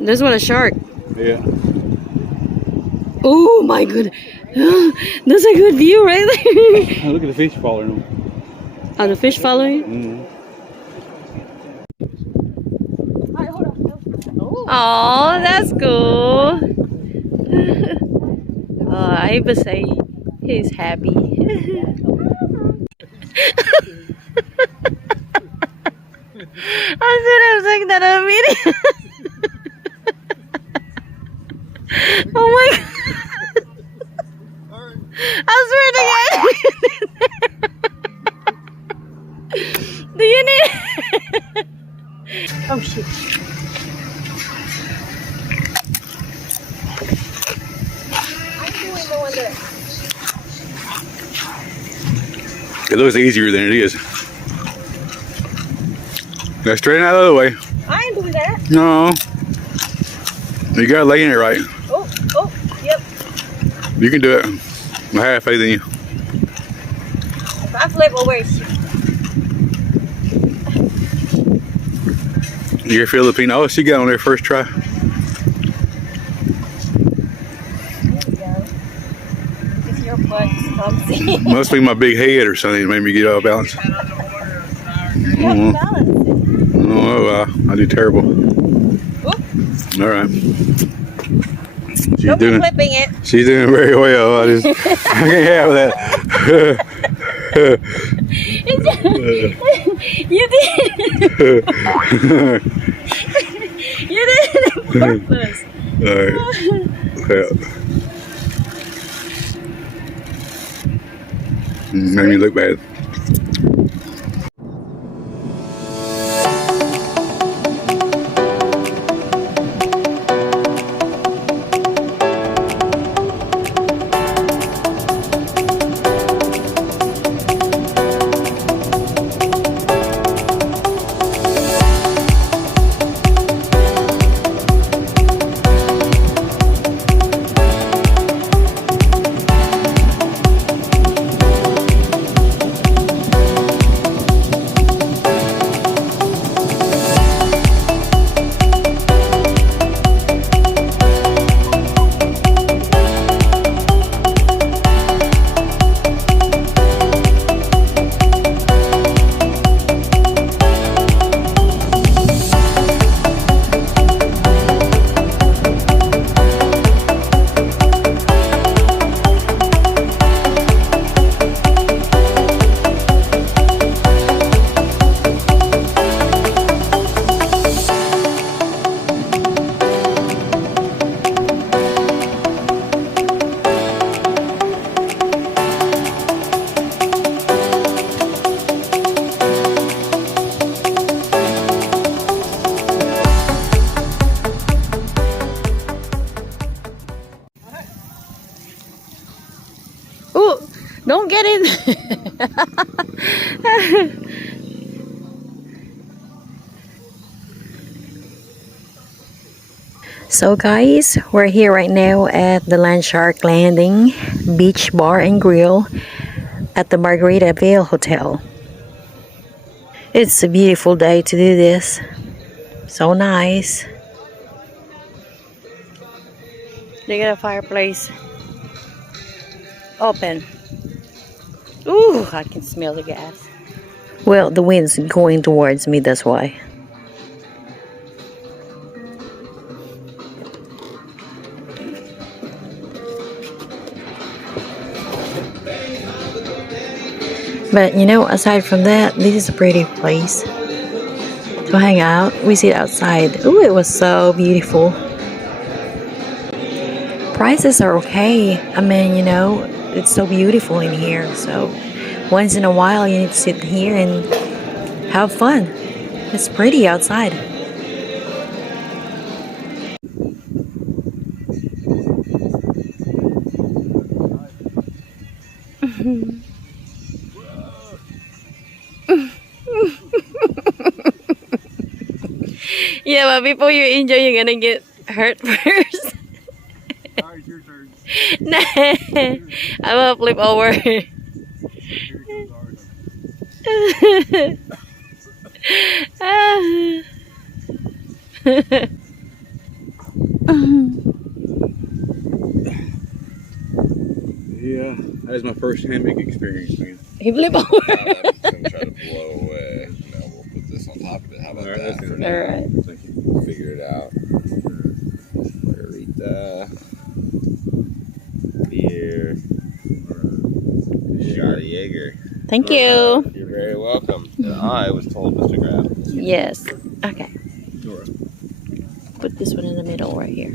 There's one a shark. Yeah. Oh my goodness. That's a good view right there. Look at the fish following them. Are the fish following? Mm-hmm. Oh, that's cool. Oh, I would say he's happy. I should have taken that a video. Oh my god. I swear to God. Do you need? Oh shit. It looks easier than it is. Now straighten out the other way. I ain't doing that. No. You gotta lay in it right. Oh, yep. You can do it. I have faith in you. If I flip over, You're Filipino. Oh, she got on there first try. there you go. If your butt's clumsy. Must be my big head or something that made me get off balance. Oh, I do terrible. All right. Don't be flipping it. She's doing very well. I can't have that. You did. You did it on purpose. All right. Yeah. Made me look bad. Don't get in. So guys, we're here right now at the Landshark Landing Beach Bar and Grill at the Margaritaville Hotel. It's a beautiful day to do this. So nice. They got a fireplace open. Ooh, I can smell the gas. Well, the wind's going towards me, that's why. But you know, aside from that, this is a pretty place to hang out. We sit outside. Ooh, it was so beautiful. Prices are okay. I mean, you know, it's so beautiful in here. So once in a while, you need to sit here and have fun. It's pretty outside. Yeah, but before you enjoy, you're gonna get hurt first. Alright, your turn. Nah, I will flip over. Yeah, that was my first hammock experience, man. He flip over. I'm just gonna try to blow away. Now we'll put this on top of it. How about All right, that? that's For good. now? All right. Thank you. We'll figure it out. Margarita. Beer. Shot of Jaeger. Thank you. You're very welcome. And I was told Mr. Grab. Yes. Okay. All right. Put this one in the middle right here.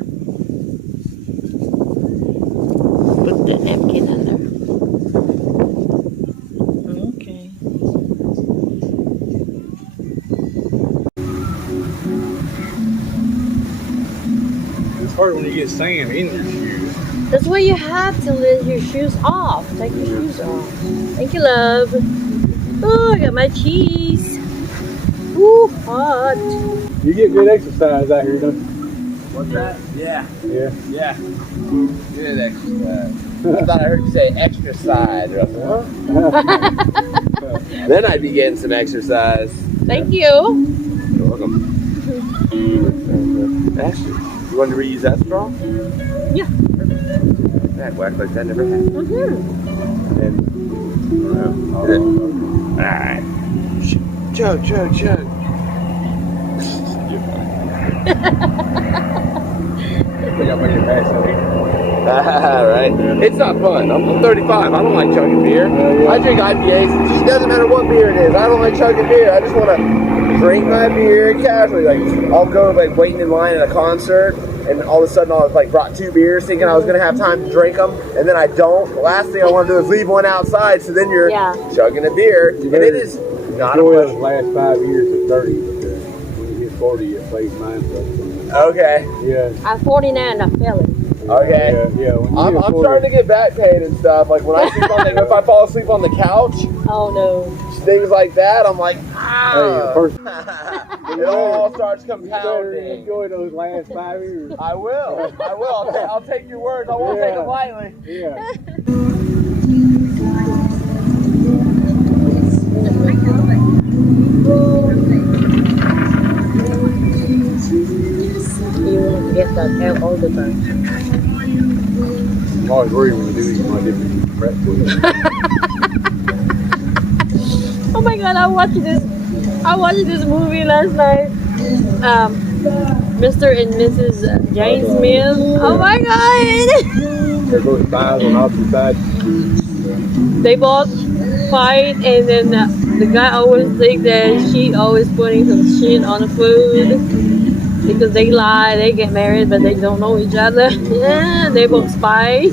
Put the napkin under. Okay. It's hard when you get sand in your shoes. That's why you have to let your shoes off. Take your shoes off. Thank you, love. Oh, I got my cheese. Ooh, hot. You get good exercise out here, don't you? What's that? Yeah. Yeah. Yeah. Good exercise. I thought I heard you say extra side. Or I was like, huh? Then I'd be getting some exercise. Thank you. You're welcome. Ashley, you want to reuse that straw? Yeah. Man, whack like that never happened. Mm-hmm. And alright. Chug, chug, chug. You're funny. I got my pass Right? It's not fun. I'm 35. I don't like chugging beer. Yeah. I drink IPAs. It doesn't matter what beer it is. I don't like chugging beer. I just want to drink my beer casually. Like I'll go like waiting in line at a concert, and all of a sudden I'll like brought 2 beers, thinking I was gonna have time to drink them, and then I don't. The last thing I want to do is leave one outside. So then you're chugging a beer, and it is not a Enjoy those pleasure. last 5 years of 30, but when you get 40, it plays mind stuff. Okay. Yeah. I'm 49. I fell it. Okay. Yeah. When you I'm get 40, starting to get back pain and stuff. Like when I sleep on the, if I fall asleep on the couch, Oh no. things like that, I'm like, Hey, ah. first, It all starts you better compounding. enjoy those last 5 years. I will. I'll take your words. I won't take them lightly. Yeah. You won't get that out all the time. I'm always worried when you do these, you might get me prep for it. Oh my god, I watched this movie last night. Mr. and Mrs. Jane Smith. Oh my god! They're both thighs on opposite sides. They both fight, and then the guy always thinks that she always putting some shit on the food because they lie, they get married, but they don't know each other. Yeah, they both spy.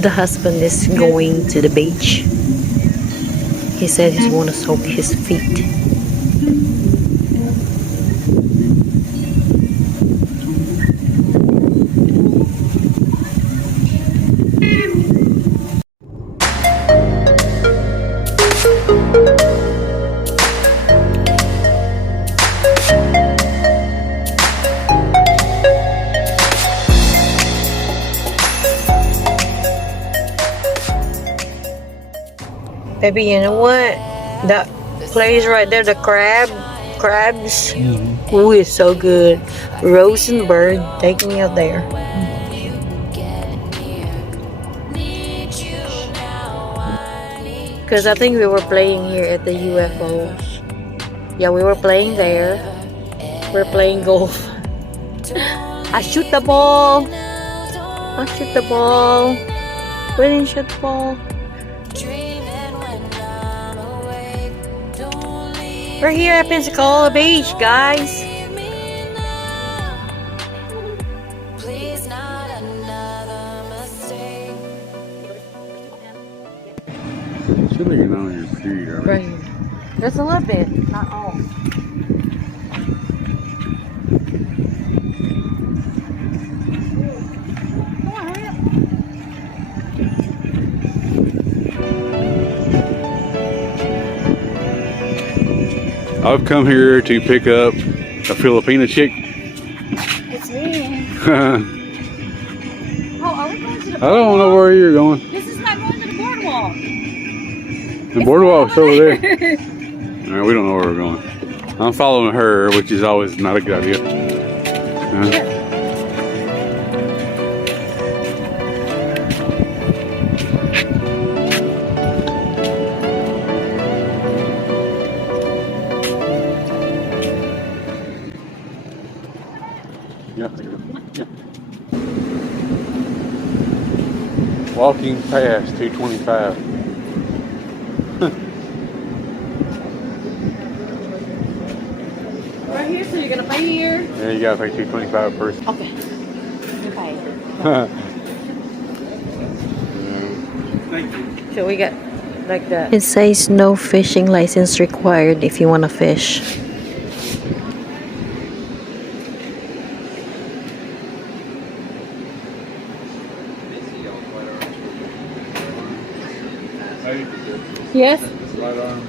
The husband is going to the beach. He said he's want to soak his feet. Baby, you know what? That place right there, the crabs. Ooh, it's so good. Rosenberg, take me out there. Because I think we were playing here at the UFOs. Yeah, we were playing there. We're playing golf. I shoot the ball. I shoot the ball. We didn't shoot the ball. We're here at Pensacola Beach, guys. Should be getting on your period already. Right. Just a little bit, not all. I've come here to pick up a Filipina chick. It's me. I Oh, are we going to the don't know where you're going. This is not going to the boardwalk. The boardwalk's over there. Alright, we don't know where we're going. I'm following her, which is always not a good idea. Yeah. Walking past 225. Right here, so you're gonna pay here. Yeah, you gotta pay 225 per person. Okay. You pay. Thank you. So we got like that. It says no fishing license required if you want to fish. Yes? Right arm.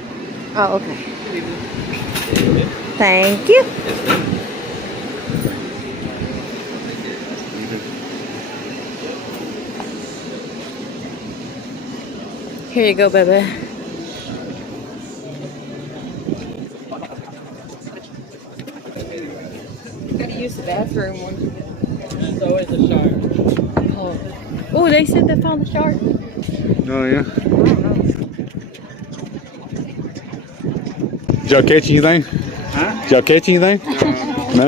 Oh, okay. Thank you. Here you go, baby. You gotta use the bathroom one. There's always a shark. Oh, they said they found the shark. Oh, yeah. I don't know. Did y'all catch anything? Huh? Did y'all catch anything? No?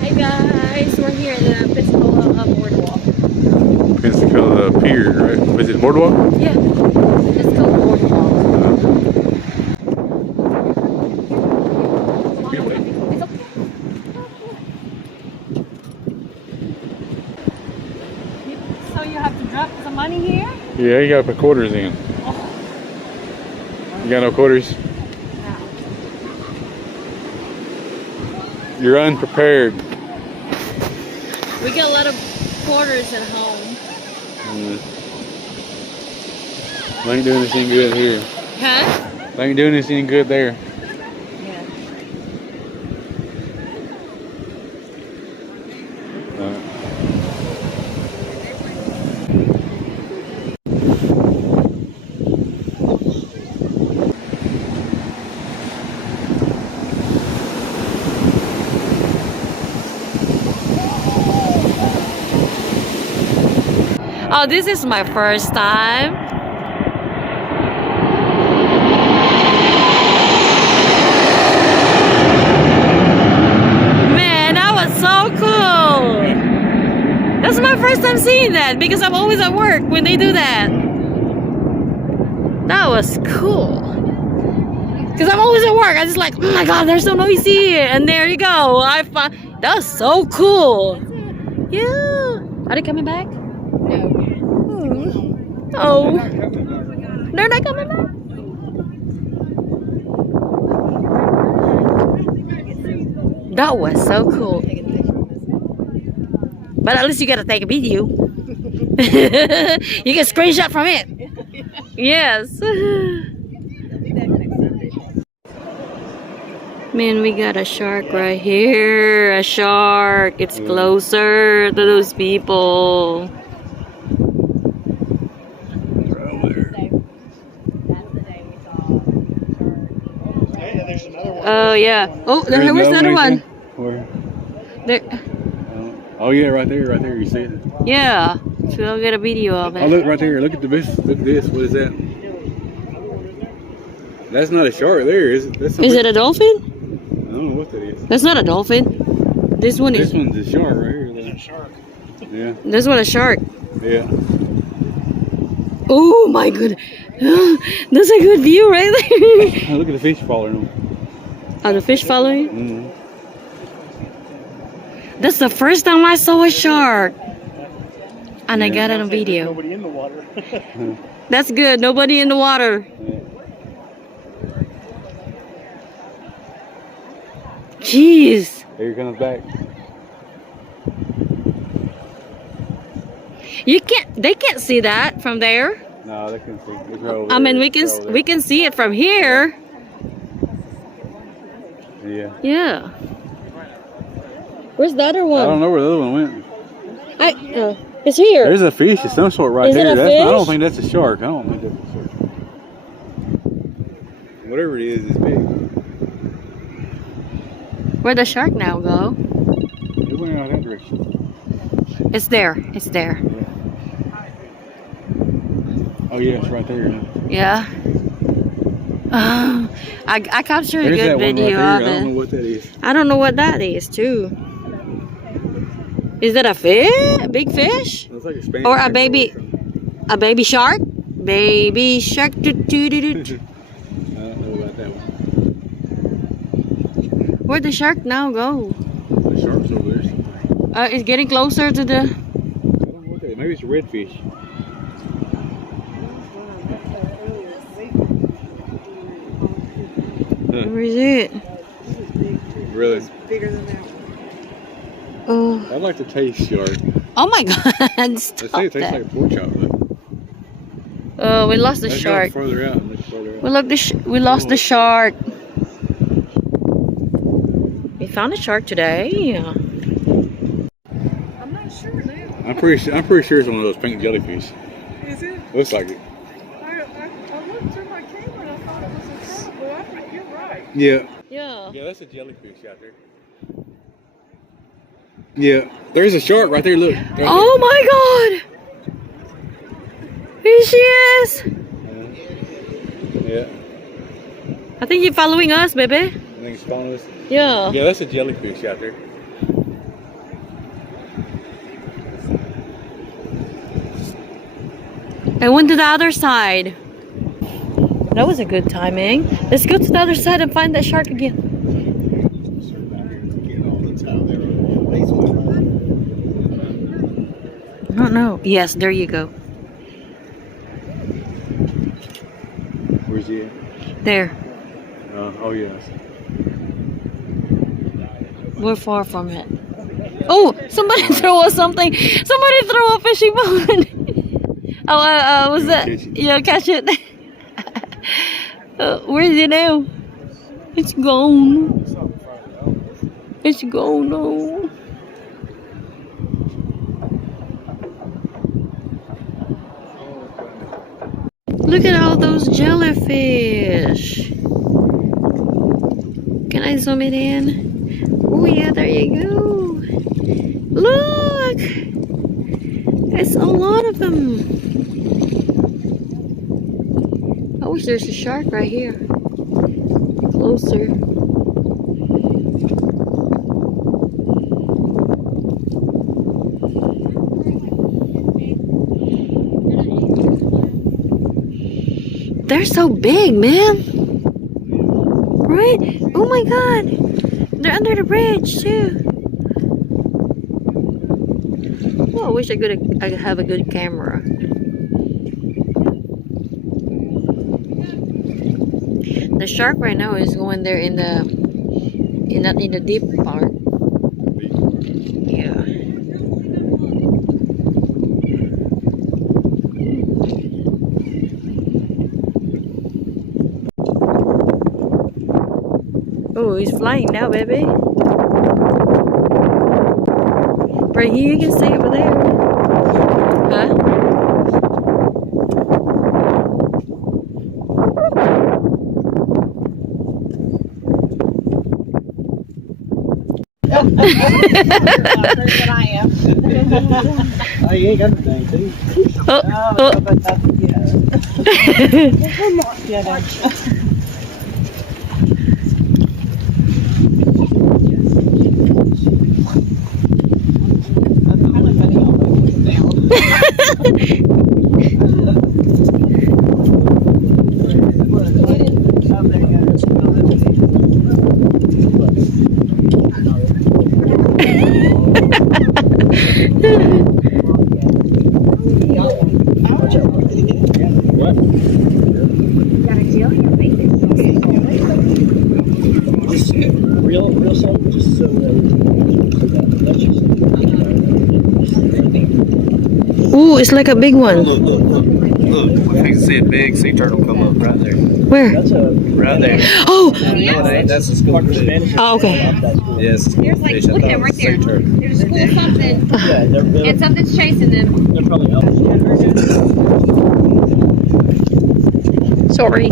Hey guys, we're here at the Pensacola Boardwalk. Pensacola Pier, right? Was it Boardwalk? Yeah, Pensacola Boardwalk. So you have to drop some money here? Yeah, you gotta put quarters in. You got no quarters? You're unprepared. We got a lot of quarters at home. They ain't doing this any good here. Huh? They ain't doing this any good there. Yeah. Oh, this is my first time. Man, that was so cool. That's my first time seeing that because I'm always at work when they do that. That was cool. Because I'm always at work. I just like, oh my god, they're so noisy. And there you go. That was so cool. Yeah. Are they coming back? Oh, they're not coming back? That was so cool. But at least you gotta take a video. You can screenshot from it. Yes. Man, we got a shark right here. A shark. It's closer to those people. Oh yeah. Oh, where's the other one? Where? There. Oh yeah, right there, right there. You see it? Yeah. So I'll get a video of Oh it. look right there. Look at this. Look at this. What is that? That's not a shark there, is it? Is it a dolphin? I don't know what that is. That's not a dolphin. This one is. This one's a shark right here. That's a shark. Yeah. This one a shark. Yeah. Oh my goodness. That's a good view right there. Look at the fish following them. Are the fish following? Mm-hmm. That's the first time I saw a shark. And I got it on video. Nobody in the water. That's good. Nobody in the water. Jeez. Here he comes back. You can't. They can't see that from there. No, they can see. It's right over I mean, there. we can. It's right over We can see it from here. there. Yeah. Yeah. Where's the other I one? don't know where the other one went. It's here. There's a fish of some sort right Is it there. a I don't fish? think that's a shark. I don't think that's a shark. Whatever it is big. Where'd the shark now go? It went out that direction. It's there. It's there. Oh yeah, it's right there. Yeah. I captured a There's good that one right video there. of I don't know it. what that is. I don't know what that is too. Is that a fish? A big fish? Looks like a Spanish Or a fish baby? something. A baby shark? Baby shark. Doo, doo, doo, doo. I don't know about that one. Where'd the shark now go? The shark's over there somewhere. It's getting closer to the. I don't know what that is. Maybe it's a redfish. Where is it? Really? Bigger than that. Oh. I'd like to taste shark. Oh my God! They Stop say it tastes that. like pork chop. Oh, we lost the Let's go shark. further out. Let's further out. We lost the shark. We found a shark today. I'm not sure now. I'm pretty sure it's one of those pink jellyfish. Is it? Looks like it. I looked through my camera and I thought it was a trout, but I think you're right. Yeah. Yeah. Yeah, that's a jellyfish out there. Yeah, there's a shark right there. Look. Right there. Oh my God! Here she is. Yeah. I think you're following us, baby. I think it's following us. Yeah. Yeah, that's a jellyfish out there. I went to the other side. That was a good timing. Let's go to the other side and find that shark again. I don't know. Yes, there you go. Where's he at? There. Oh, yes. We're far from it. Oh, somebody throw us something. Somebody throw a fishing pole. Oh, was that? Catch it. Yeah, catch it. Where is it now? It's gone. It's gone now. Look at all those jellyfish. Can I zoom it in? Oh yeah, there you go. Look! It's a lot of them. I wish there's a shark right here. Closer. They're so big, man. Right? Oh my God. They're under the bridge too. Oh, I wish I could have a good camera. The shark right now is going there in the deep part. Yeah. Oh, he's flying now, baby. Right here, you can see over there. Huh? Than I am. Oh, you ain't got the thing, too. Oh, Oh, but that's, yeah. Come on, yeah, that's, Real salt, just so that's just. Ooh, it's like a big one. Look. I can see a big sea turtle come up right there. Where? That's right there. Oh! No, it ain't. That's a school fish. Oh, okay. Yes, There's like, look at them right there. There's a school something, Yeah, they're and something's chasing them. probably out. Sorry.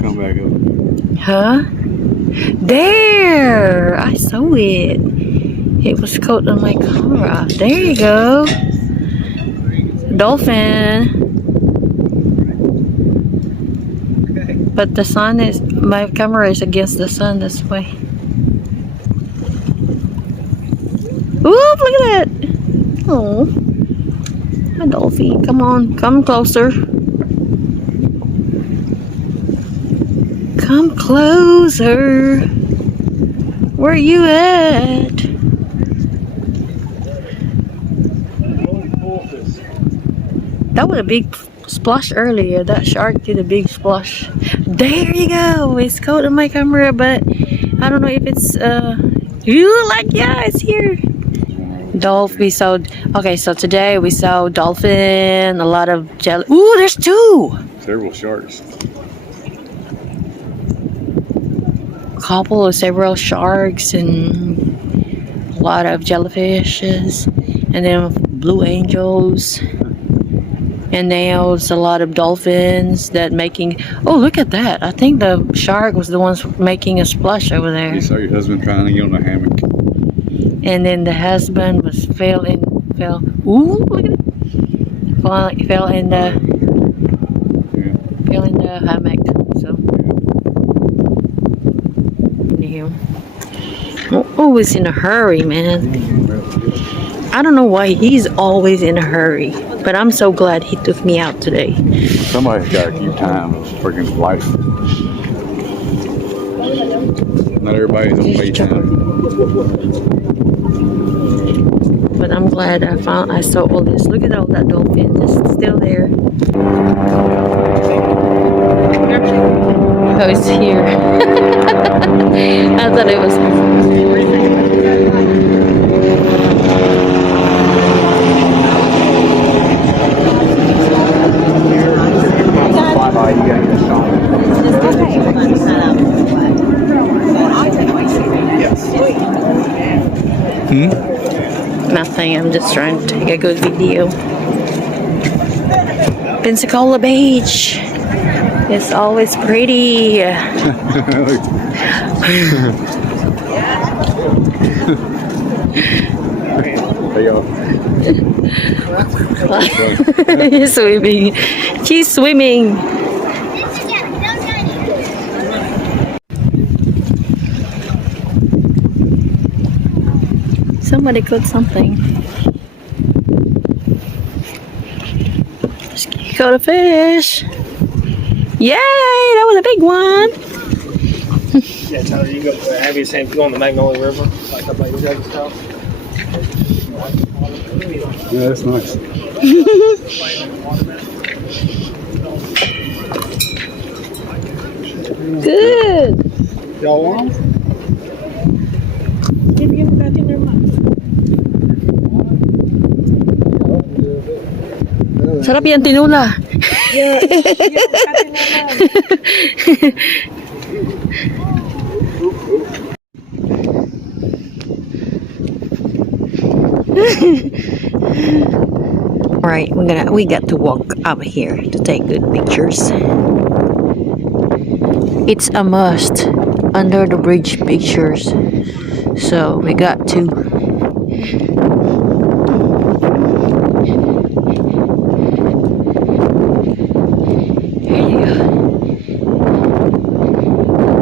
Come back up. Huh? There! I saw it. It was caught on my camera. There you go. Dolphin. But the sun is, my camera is against the sun this way. Ooh, look at that. Oh. A dolphin. Come on, come closer. Come closer. Where you at? That was a big splash earlier. That shark did a big splash. There you go. It's caught on my camera, but I don't know if it's you like, yeah, it's here. Dolphin. We saw. Okay, so today we saw dolphin. A lot of jelly. Ooh, there's two. Several sharks. Couple of several sharks and a lot of jellyfishes, and then blue angels, and now it's a lot of dolphins that making. Oh, look at that! I think the shark was the ones making a splash over there. You saw your husband trying to get on a hammock. And then the husband was fell. Ooh, look at it! Fell in the hammock. So. Always in a hurry, man. I don't know why he's always in a hurry, but I'm so glad he took me out today. Somebody's got to keep time of freaking life. Not everybody's on playtime. But I'm glad I saw all this. Look at all that dolphin, it's still there. Oh, it's here. I thought it was. Nothing, I'm just trying to take a good video. Pensacola Beach. It's always pretty. There you go. He's swimming. She's swimming. Somebody caught something. She caught a fish. Yay! That was a big one. Yeah, Tyler, you go. Have you seen go on the Magnolia River, like up by your guys' house? Yeah, that's nice. Good. Y'all want them? Sarap yan, tinula. Alright, we got to walk up here to take good pictures. It's a must under the bridge pictures. So we got to. Here you go.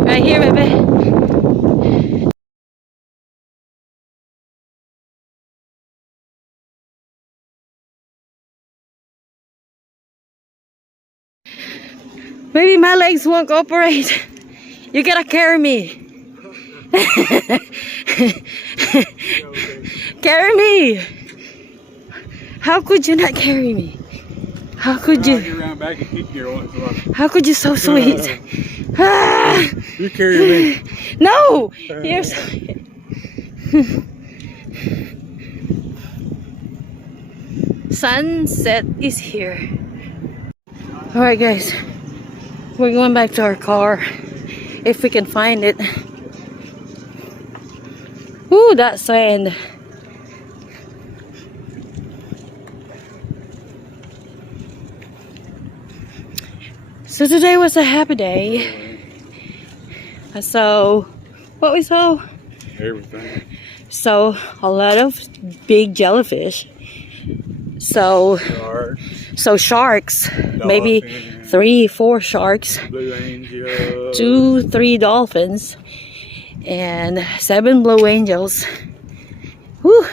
Right here, baby. Maybe my legs won't cooperate. You gotta carry me. Carry me. How could you not carry me? How could you? How could you so sweet? Ah! You carry me. No! You're so... Sunset is here. Alright guys, we're going back to our car if we can find it. Ooh, that sand. So today was a happy day. I saw what we saw. Everything. So a lot of big jellyfish. So sharks. Maybe 3-4 sharks. Blue angel. 2-3 dolphins. And 7 blue angels. Whew.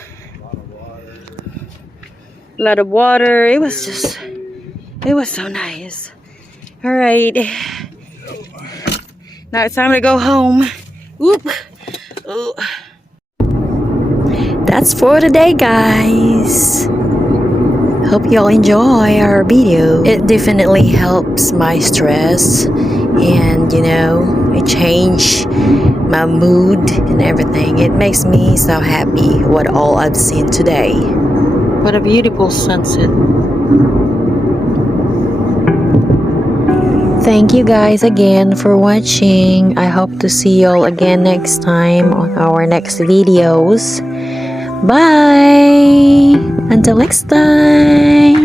A lot of water. It was so nice. Alright. Now it's time to go home. Whoop. Ooh. That's for today, guys. Hope y'all enjoy our video. It definitely helps my stress, and you know, it changed my mood and everything. It makes me so happy what all I've seen today. What a beautiful sunset. Thank you guys again for watching. I hope to see y'all again next time on our next videos. Bye! Until next time!